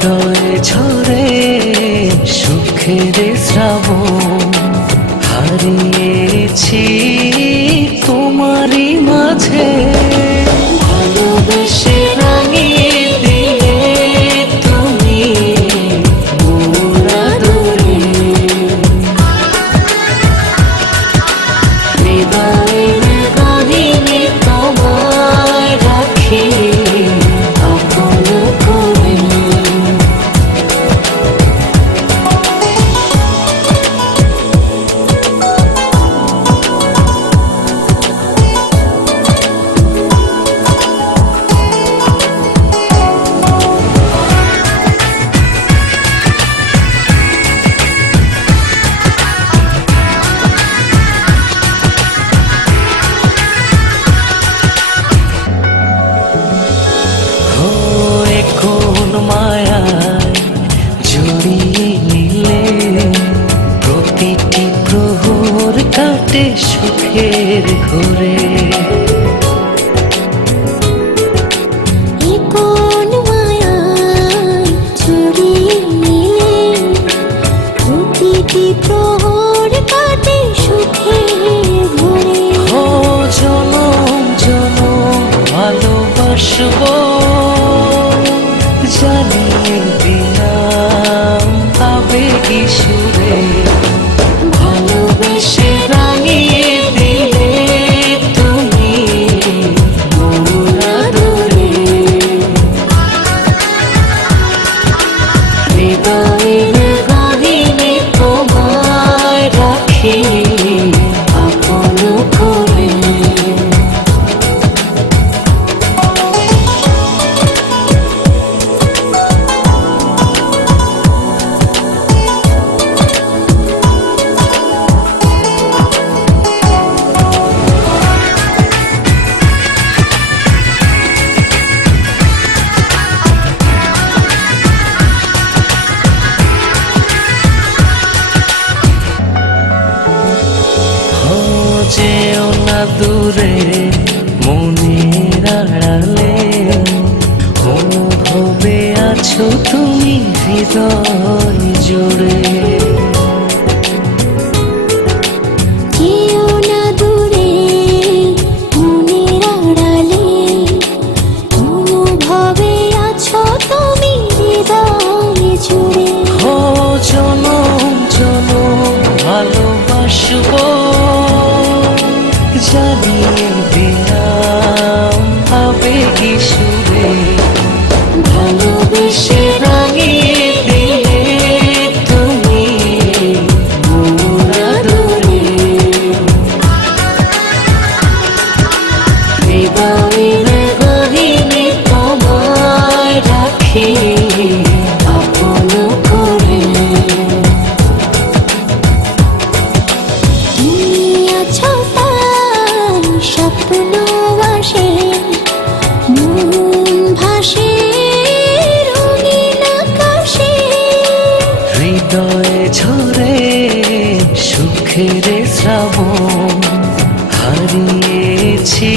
হৃদয়ে ঝরে সুখের শ্রাবণ হারিয়েছি। people দূরে মনের আড়ালে। অনুভবে আছো তুমি হৃদয় জোরে স্বপ্ন আসে মন ভাসে রঙিন আকাশে। সুখের শ্রাবণ হারিয়েছি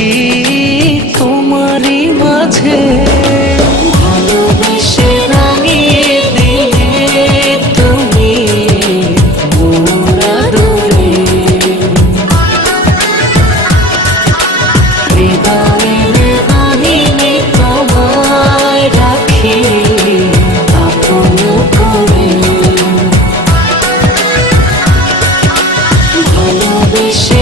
shit.